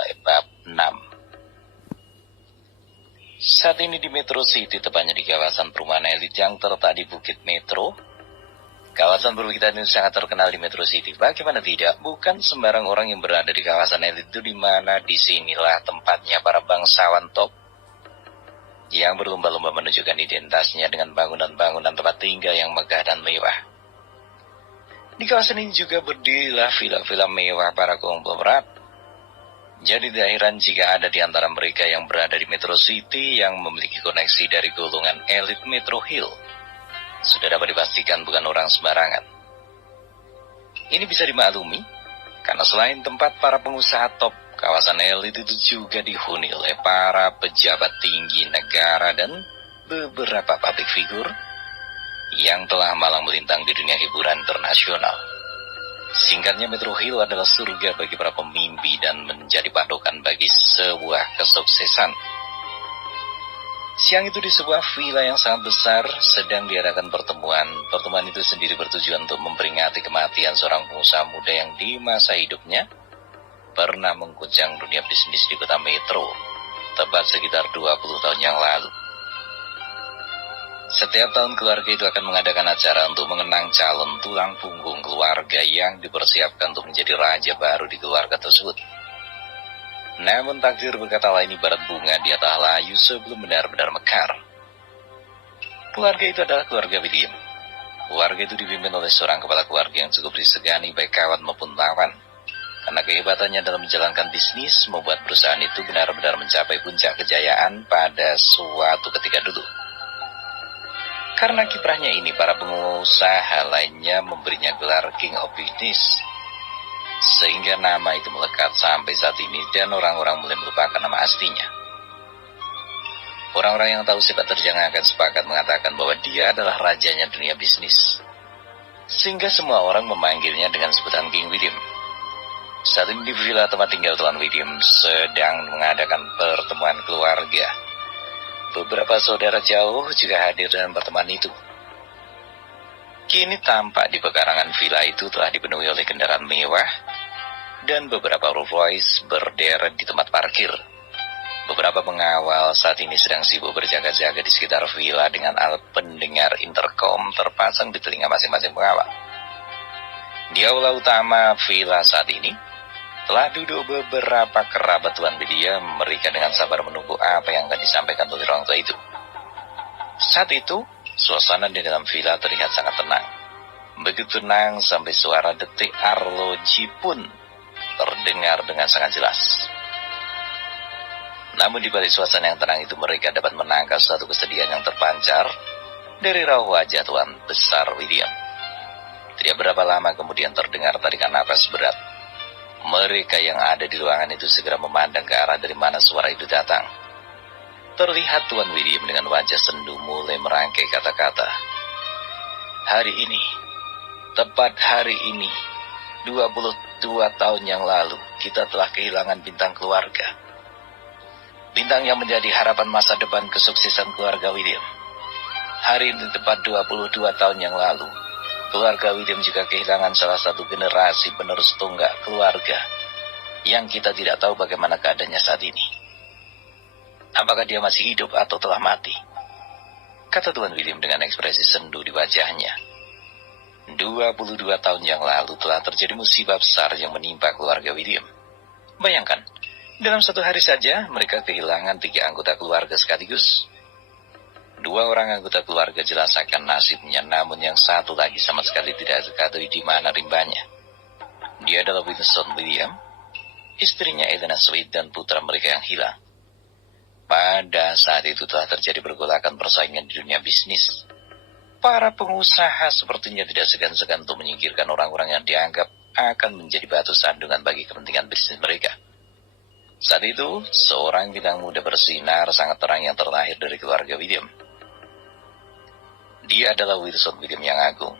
mulai bab 6. Saat ini di Metro City, tepatnya di kawasan perumahan elit yang terletak di Bukit Metro. Kawasan perbukitan ini sangat terkenal di Metro City. Bagaimana tidak? Bukan sembarang orang yang berada di kawasan elit itu, di mana disinilah tempatnya para bangsawan top yang berlomba-lomba menunjukkan identitasnya dengan bangunan-bangunan tempat tinggal yang megah dan mewah. Di kawasan ini juga berdirilah villa-villa mewah para konglomerat. Jadi tidak heran jika ada di antara mereka yang berada di Metro City yang memiliki koneksi dari golongan elit Metro Hill. Sudah dapat dipastikan bukan orang sembarangan. Ini bisa dimaklumi karena selain tempat para pengusaha top, kawasan elit itu juga dihuni oleh para pejabat tinggi negara dan beberapa publik figur yang telah malang melintang di dunia hiburan internasional. Singkatnya, Metro Hill adalah surga bagi para pemimpi dan menjadi patokan bagi sebuah kesuksesan. Siang itu di sebuah villa yang sangat besar sedang diadakan pertemuan. Pertemuan itu sendiri bertujuan untuk memperingati kematian seorang pengusaha muda yang di masa hidupnya pernah mengguncang dunia bisnis di kota Metro, tepat sekitar 20 tahun yang lalu. Setiap tahun keluarga itu akan mengadakan acara untuk mengenang calon tulang punggung keluarga yang dipersiapkan untuk menjadi raja baru di keluarga tersebut. Namun takdir berkata lain ibarat bunga di atas layu sebelum benar-benar mekar. Keluarga itu adalah keluarga William. Keluarga itu dipimpin oleh seorang kepala keluarga yang cukup disegani baik kawan maupun lawan. Karena kehebatannya dalam menjalankan bisnis membuat perusahaan itu benar-benar mencapai puncak kejayaan pada suatu ketika dulu. Karena kiprahnya ini, para pengusaha lainnya memberinya gelar King of Business. Sehingga nama itu melekat sampai saat ini dan orang-orang mulai melupakan nama aslinya. Orang-orang yang tahu sepak terjang akan sepakat mengatakan bahwa dia adalah rajanya dunia bisnis. Sehingga semua orang memanggilnya dengan sebutan King William. Saat ini di villa tempat tinggal Tuan William sedang mengadakan pertemuan keluarga. Beberapa saudara jauh juga hadir dalam pertemuan itu. Kini tampak di pekarangan villa itu telah dipenuhi oleh kendaraan mewah dan beberapa Rolls Royce berderet di tempat parkir. Beberapa pengawal saat ini sedang sibuk berjaga-jaga di sekitar villa dengan alat pendengar intercom terpasang di telinga masing-masing pengawal. Di aula utama villa saat ini telah duduk beberapa kerabat Tuan William. Mereka dengan sabar menunggu apa yang akan disampaikan oleh orang tua itu. Saat itu, suasana di dalam villa terlihat sangat tenang. Begitu tenang sampai suara detik arloji pun terdengar dengan sangat jelas. Namun di balik suasana yang tenang itu, mereka dapat menangkap suatu kesedihan yang terpancar dari raut wajah Tuan Besar William. Tidak berapa lama kemudian terdengar tarikan napas berat. Mereka yang ada di ruangan itu segera memandang ke arah dari mana suara itu datang. Terlihat Tuan William dengan wajah sendu mulai merangkai kata-kata. Hari ini, tepat hari ini, 22 tahun yang lalu, kita telah kehilangan bintang keluarga. Bintang yang menjadi harapan masa depan kesuksesan keluarga William. Hari ini tepat 22 tahun yang lalu, keluarga William juga kehilangan salah satu generasi penerus tonggak keluarga yang kita tidak tahu bagaimana keadaannya saat ini. Apakah dia masih hidup atau telah mati? Kata Tuan William dengan ekspresi sendu di wajahnya. 22 tahun yang lalu telah terjadi musibah besar yang menimpa keluarga William. Bayangkan, dalam satu hari saja mereka kehilangan 3 anggota keluarga sekaligus. 2 orang anggota keluarga jelas akan nasibnya, namun yang satu lagi sama sekali tidak diketahui di mana rimbanya. Dia adalah Winston William, istrinya Elena Sweet dan putra mereka yang hilang. Pada saat itu telah terjadi pergolakan persaingan di dunia bisnis. Para pengusaha sepertinya tidak segan-segan untuk menyingkirkan orang-orang yang dianggap akan menjadi batu sandungan bagi kepentingan bisnis mereka. Saat itu, seorang bintang muda bersinar sangat terang yang terlahir dari keluarga William. Dia adalah Wilson William yang agung.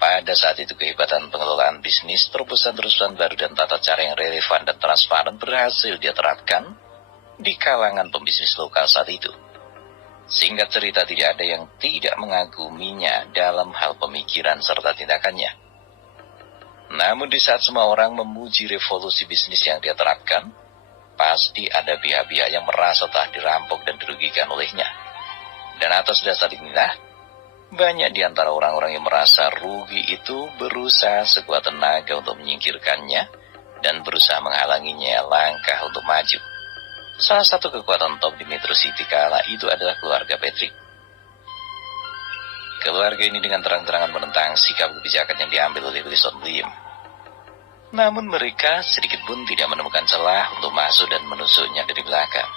Pada saat itu kehebatan pengelolaan bisnis, terobosan-terobosan baru dan tata cara yang relevan dan transparan berhasil dia terapkan di kalangan pembisnis lokal saat itu. Singkat cerita, tidak ada yang tidak mengaguminya dalam hal pemikiran serta tindakannya. Namun di saat semua orang memuji revolusi bisnis yang dia terapkan, pasti ada pihak-pihak yang merasa telah dirampok dan dirugikan olehnya. Dan atas dasar inilah, banyak di antara orang-orang yang merasa rugi itu berusaha sekuat tenaga untuk menyingkirkannya dan berusaha menghalanginya langkah untuk maju. Salah satu kekuatan top di Metro City kala itu adalah keluarga Patrick. Keluarga ini dengan terang-terangan menentang sikap kebijakan yang diambil oleh Wilson William. Namun mereka sedikit pun tidak menemukan celah untuk masuk dan menusuknya dari belakang.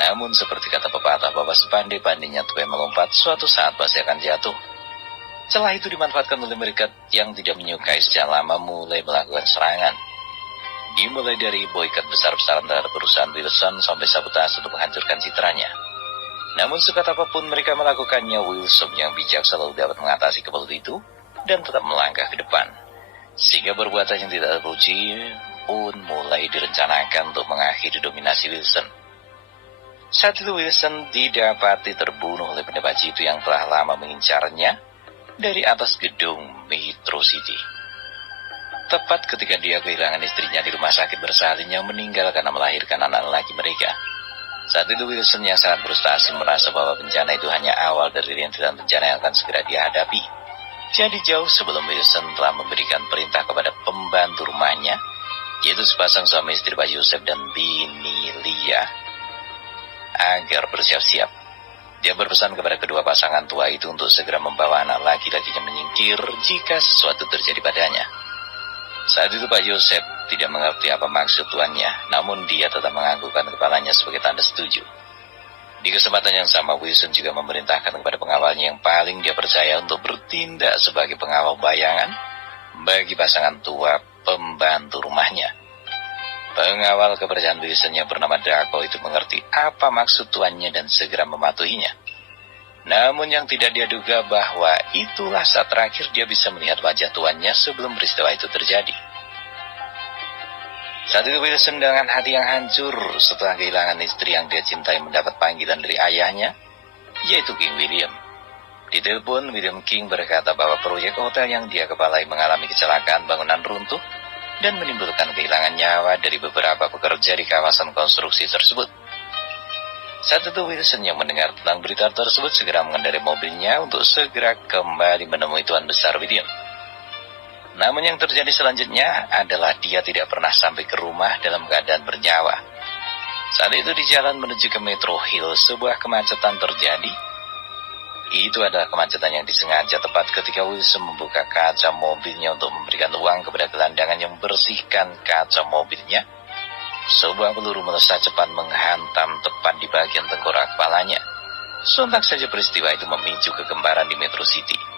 Namun seperti kata pepatah bahwa sepandai-pandainya tupai melompat, suatu saat pasti akan jatuh. Celah itu dimanfaatkan oleh mereka yang tidak menyukai sejak lama mulai melakukan serangan. Dimulai dari boikot besar-besaran terhadap perusahaan Wilson sampai sabotase untuk menghancurkan citranya. Namun sukat apapun mereka melakukannya, Wilson yang bijak selalu dapat mengatasi kebelut itu dan tetap melangkah ke depan. Sehingga perbuatan yang tidak terpuji pun mulai direncanakan untuk mengakhiri dominasi Wilson. Saat itu Wilson didapati terbunuh oleh pendebaci itu yang telah lama mengincarnya dari atas gedung Metro City. Tepat ketika dia kehilangan istrinya di rumah sakit bersalin yang meninggal karena melahirkan anak laki mereka. Saat itu Wilson yang sangat frustasi merasa bahwa bencana itu hanya awal dari rentetan bencana yang akan segera dihadapi. Jadi jauh sebelum Wilson telah memberikan perintah kepada pembantu rumahnya, yaitu sepasang suami istri Pak Yosef dan bini Lia, agar bersiap-siap. Dia berpesan kepada kedua pasangan tua itu untuk segera membawa anak laki-lakinya menyingkir jika sesuatu terjadi padanya. Saat itu Pak Yosef tidak mengerti apa maksud tuannya, namun dia tetap menganggukkan kepalanya sebagai tanda setuju. Di kesempatan yang sama, Wilson juga memerintahkan kepada pengawalnya yang paling dia percaya untuk bertindak sebagai pengawal bayangan bagi pasangan tua pembantu rumahnya. Pengawal kepercayaan Wilson yang bernama Draco itu mengerti apa maksud tuannya dan segera mematuhinya. Namun yang tidak dia duga bahwa itulah saat terakhir dia bisa melihat wajah tuannya sebelum peristiwa itu terjadi. Saat itu Wilson dengan hati yang hancur setelah kehilangan istri yang dia cintai mendapat panggilan dari ayahnya, yaitu King William. Di telepon, William King berkata bahwa proyek hotel yang dia kepalai mengalami kecelakaan bangunan runtuh dan menimbulkan kehilangan nyawa dari beberapa pekerja di kawasan konstruksi tersebut. Saat itu Wilson yang mendengar tentang berita tersebut segera mengendarai mobilnya untuk segera kembali menemui Tuan Besar William. Namun yang terjadi selanjutnya adalah dia tidak pernah sampai ke rumah dalam keadaan bernyawa. Saat itu di jalan menuju ke Metro Hill, sebuah kemacetan terjadi. Itu adalah kemacetan yang disengaja tepat ketika Wilson membuka kaca mobilnya untuk memberikan uang kepada gelandangan yang membersihkan kaca mobilnya. Sebuah peluru melesat cepat menghantam tepat di bagian tengkorak kepalanya. Sontak saja peristiwa itu memicu kegemparan di Metro City.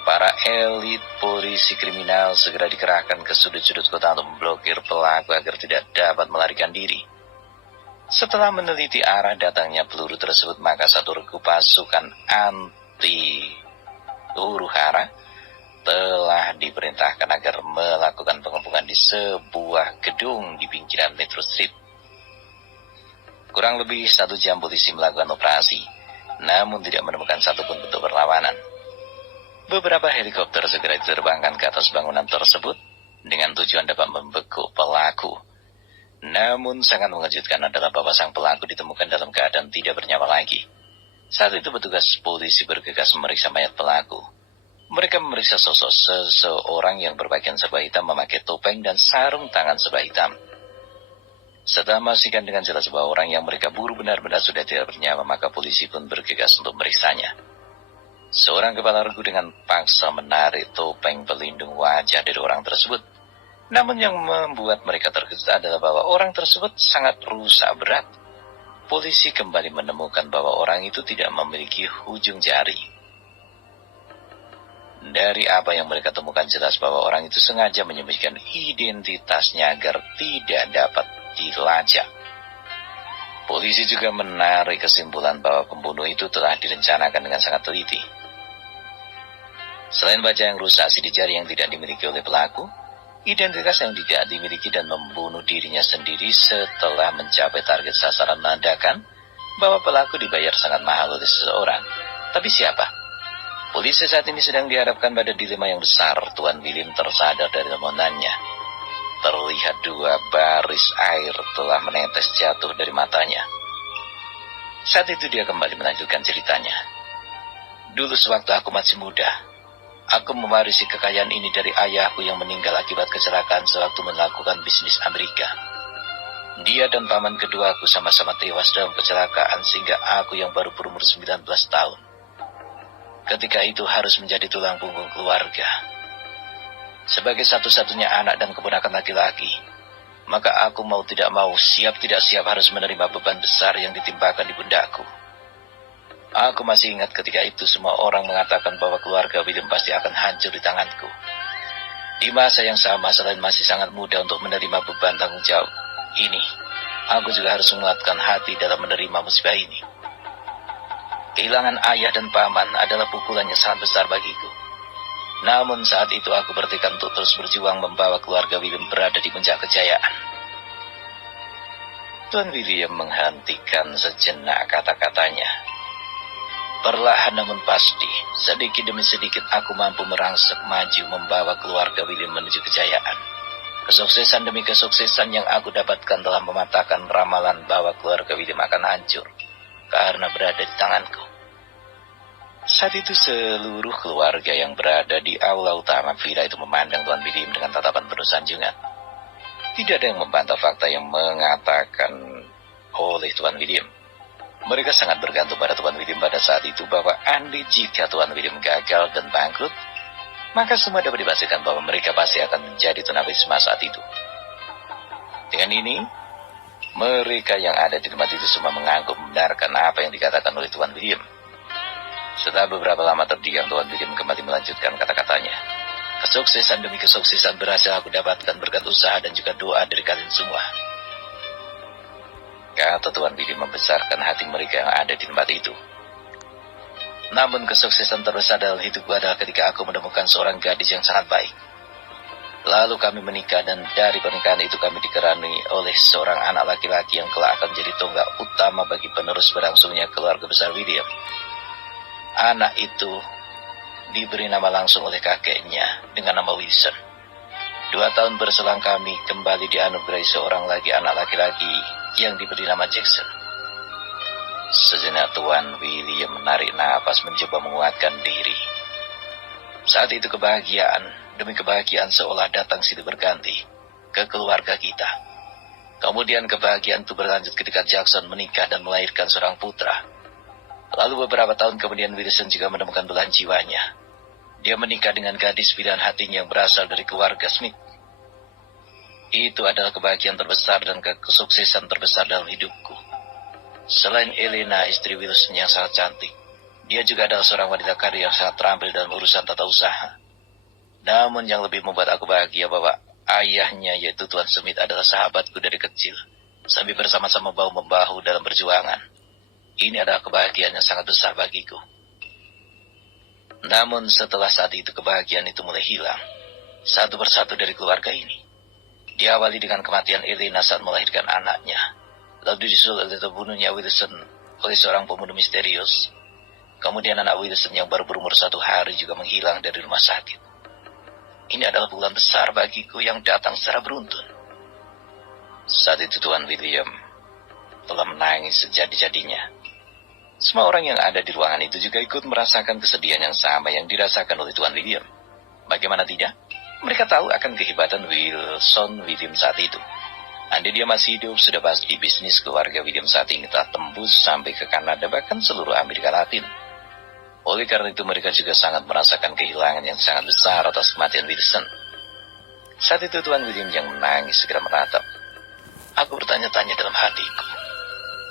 Para elit polisi kriminal segera dikerahkan ke sudut-sudut kota untuk memblokir pelaku agar tidak dapat melarikan diri. Setelah meneliti arah datangnya peluru tersebut, maka satu regu pasukan anti huru-hara telah diperintahkan agar melakukan pengepungan di sebuah gedung di pinggiran Metro Street. Kurang lebih 1 jam polisi melakukan operasi, namun tidak menemukan satupun bentuk perlawanan. Beberapa helikopter segera diterbangkan ke atas bangunan tersebut dengan tujuan dapat membekuk pelaku. Namun sangat mengejutkan adalah bahwa sang pelaku ditemukan dalam keadaan tidak bernyawa lagi. Saat itu petugas polisi bergegas memeriksa mayat pelaku. Mereka memeriksa sosok seseorang yang berpakaian serba hitam memakai topeng dan sarung tangan serba hitam. Setelah memastikan dengan jelas bahwa orang yang mereka buru benar-benar sudah tidak bernyawa, maka polisi pun bergegas untuk meriksanya. Seorang kepala regu dengan paksa menarik topeng pelindung wajah dari orang tersebut. Namun yang membuat mereka terkejut adalah bahwa orang tersebut sangat rusak berat. Polisi kembali menemukan bahwa orang itu tidak memiliki ujung jari. Dari apa yang mereka temukan jelas bahwa orang itu sengaja menyembunyikan identitasnya agar tidak dapat dilacak. Polisi juga menarik kesimpulan bahwa pembunuh itu telah direncanakan dengan sangat teliti. Selain wajah yang rusak, sidik jari yang tidak dimiliki oleh pelaku, identitas yang tidak dimiliki dan membunuh dirinya sendiri setelah mencapai target sasaran menandakan bahwa pelaku dibayar sangat mahal oleh seseorang. Tapi siapa? Polisi saat ini sedang dihadapkan pada dilema yang besar. Tuan William tersadar dari omongannya. terlihat 2 baris air telah menetes jatuh dari matanya. Saat itu dia kembali melanjutkan ceritanya. Dulu sewaktu aku masih muda, aku mewarisi kekayaan ini dari ayahku yang meninggal akibat kecelakaan sewaktu melakukan bisnis Amerika. Dia dan paman keduaku sama-sama tewas dalam kecelakaan sehingga aku yang baru berumur 19 tahun. Ketika itu harus menjadi tulang punggung keluarga. Sebagai satu-satunya anak dan keponakan laki-laki, maka aku mau tidak mau, siap tidak siap harus menerima beban besar yang ditimpakan di pundakku. Aku masih ingat ketika itu semua orang mengatakan bahwa keluarga William pasti akan hancur di tanganku. Di masa yang sama, selain masih sangat muda untuk menerima beban tanggung jawab ini, aku juga harus menguatkan hati dalam menerima musibah ini. Kehilangan ayah dan paman adalah pukulan yang sangat besar bagiku. Namun saat itu aku bertekad untuk terus berjuang membawa keluarga William berada di puncak kejayaan. Tuan William menghentikan sejenak kata-katanya. Perlahan namun pasti, sedikit demi sedikit aku mampu merangsek maju membawa keluarga William menuju kejayaan. Kesuksesan demi kesuksesan yang aku dapatkan telah mematahkan ramalan bahwa keluarga William akan hancur karena berada di tanganku. Saat itu seluruh keluarga yang berada di aula utama villa itu memandang Tuan William dengan tatapan penuh sanjungan. Tidak ada yang membantah fakta yang mengatakan oleh Tuan William. Mereka sangat bergantung pada Tuan William pada saat itu bahwa andai jika Tuan William gagal dan bangkrut, maka semua dapat dipastikan bahwa mereka pasti akan menjadi tunawisma saat itu. Dengan ini, mereka yang ada di tempat itu semua mengangguk membenarkan apa yang dikatakan oleh Tuan William. Setelah beberapa lama terdiam, Tuan William kembali melanjutkan kata-katanya. Kesuksesan demi kesuksesan berhasil aku dapatkan berkat usaha dan juga doa dari kalian semua. Kata Tuan William membesarkan hati mereka yang ada di tempat itu. Namun kesuksesan terbesar dalam hidupku adalah ketika aku menemukan seorang gadis yang sangat baik. Lalu kami menikah dan dari pernikahan itu kami dikerani oleh seorang anak laki-laki yang kelak akan menjadi tonggak utama bagi penerus berlangsungnya keluarga besar William. Anak itu diberi nama langsung oleh kakeknya dengan nama Wilson. 2 tahun berselang kami kembali dianugerahi seorang lagi anak laki-laki yang diberi nama Jackson. Sejenak Tuan William menarik napas mencoba menguatkan diri. Saat itu kebahagiaan demi kebahagiaan seolah datang silih berganti ke keluarga kita. Kemudian kebahagiaan itu berlanjut ketika Jackson menikah dan melahirkan seorang putra. Lalu beberapa tahun kemudian Wilson juga menemukan belahan jiwanya. Dia menikah dengan gadis pilihan hatinya yang berasal dari keluarga Smith. Itu adalah kebahagiaan terbesar dan kesuksesan terbesar dalam hidupku. Selain Elena, istri Wilson yang sangat cantik, dia juga adalah seorang wanita karir yang sangat terampil dalam urusan tata usaha. Namun yang lebih membuat aku bahagia bahwa ayahnya yaitu Tuan Smith adalah sahabatku dari kecil, sambil bersama-sama bahu-membahu dalam perjuangan. Ini adalah kebahagiaan yang sangat besar bagiku. Namun setelah saat itu kebahagiaan itu mulai hilang, satu persatu dari keluarga ini. Diawali dengan kematian Elena saat melahirkan anaknya, lalu disusul oleh terbunuhnya Wilson oleh seorang pembunuh misterius. Kemudian anak Wilson yang baru berumur 1 hari juga menghilang dari rumah sakit. Ini adalah bulan besar bagiku yang datang secara beruntun. Saat itu Tuan William telah menangis sejadi-jadinya. Semua orang yang ada di ruangan itu juga ikut merasakan kesedihan yang sama yang dirasakan oleh Tuan William. Bagaimana tidak? Mereka tahu akan kehebatan William saat itu. Andai dia masih hidup, sudah pasti bisnis keluarga William saat ini telah tembus sampai ke Kanada, bahkan seluruh Amerika Latin. Oleh karena itu mereka juga sangat merasakan kehilangan yang sangat besar atas kematian Wilson. Saat itu Tuan William yang menangis segera menatap. Aku bertanya-tanya dalam hatiku.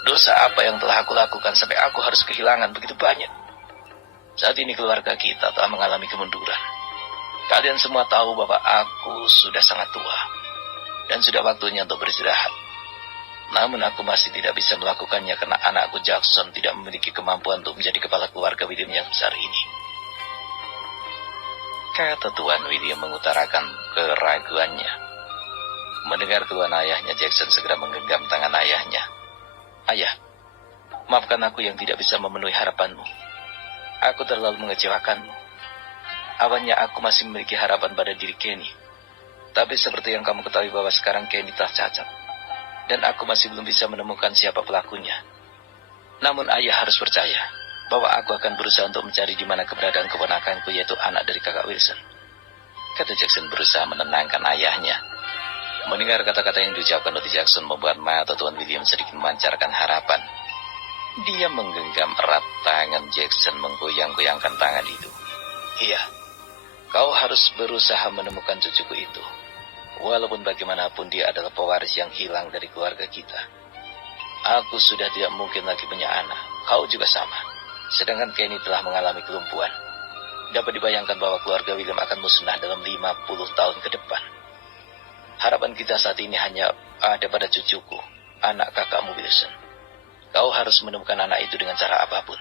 Dosa apa yang telah aku lakukan sampai aku harus kehilangan begitu banyak? Saat ini keluarga kita telah mengalami kemunduran. Kalian semua tahu bahwa aku sudah sangat tua dan sudah waktunya untuk beristirahat. Namun aku masih tidak bisa melakukannya karena anakku Jackson tidak memiliki kemampuan untuk menjadi kepala keluarga William yang besar ini. Kata Tuan William mengutarakan keraguannya. Mendengar keluhan ayahnya, Jackson segera menggenggam tangan ayahnya. Ayah, maafkan aku yang tidak bisa memenuhi harapanmu. Aku terlalu mengecewakanmu. Awalnya aku masih memiliki harapan pada diri Kenny. Tapi seperti yang kamu ketahui bahwa sekarang Kenny telah cacat. Dan aku masih belum bisa menemukan siapa pelakunya. Namun ayah harus percaya bahwa aku akan berusaha untuk mencari di mana keberadaan keponakanku, yaitu anak dari kakak Wilson. Kata Jackson berusaha menenangkan ayahnya. Mendengar kata-kata yang diucapkan oleh Jackson membuat mata Tuan William sedikit memancarkan harapan. Dia menggenggam erat tangan Jackson, menggoyang-goyangkan tangan itu. Iya, kau harus berusaha menemukan cucuku itu. Walaupun bagaimanapun dia adalah pewaris yang hilang dari keluarga kita. Aku sudah tidak mungkin lagi punya anak. Kau juga sama. Sedangkan Kenny telah mengalami kelumpuhan. Dapat dibayangkan bahwa keluarga William akan musnah dalam 50 tahun ke depan. Harapan kita saat ini hanya ada pada cucuku, anak kakakmu Wilson. Kau harus menemukan anak itu dengan cara apapun.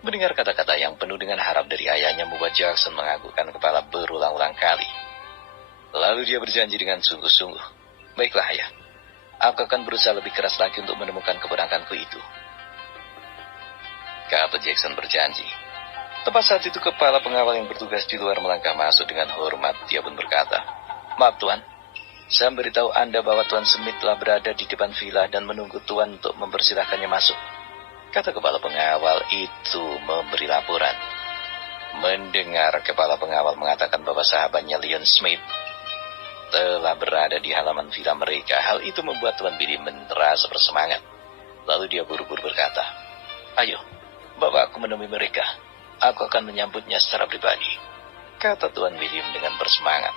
Mendengar kata-kata yang penuh dengan harap dari ayahnya membuat Jackson menganggukkan kepala berulang-ulang kali. Lalu dia berjanji dengan sungguh-sungguh. Baiklah ayah, aku akan berusaha lebih keras lagi untuk menemukan keponakanku itu. Kata Jackson berjanji. Tepat saat itu kepala pengawal yang bertugas di luar melangkah masuk dengan hormat. Dia pun berkata, "Maaf Tuan, saya memberitahu Anda bahwa Tuan Smith telah berada di depan villa dan menunggu Tuan untuk mempersilahkannya masuk." Kata kepala pengawal itu memberi laporan. Mendengar kepala pengawal mengatakan bahwa sahabatnya Leon Smith telah berada di halaman villa mereka, hal itu membuat Tuan William merasa bersemangat. Lalu dia buru-buru berkata, "Ayo, bawa aku menemui mereka. Aku akan menyambutnya secara pribadi," kata Tuan William dengan bersemangat.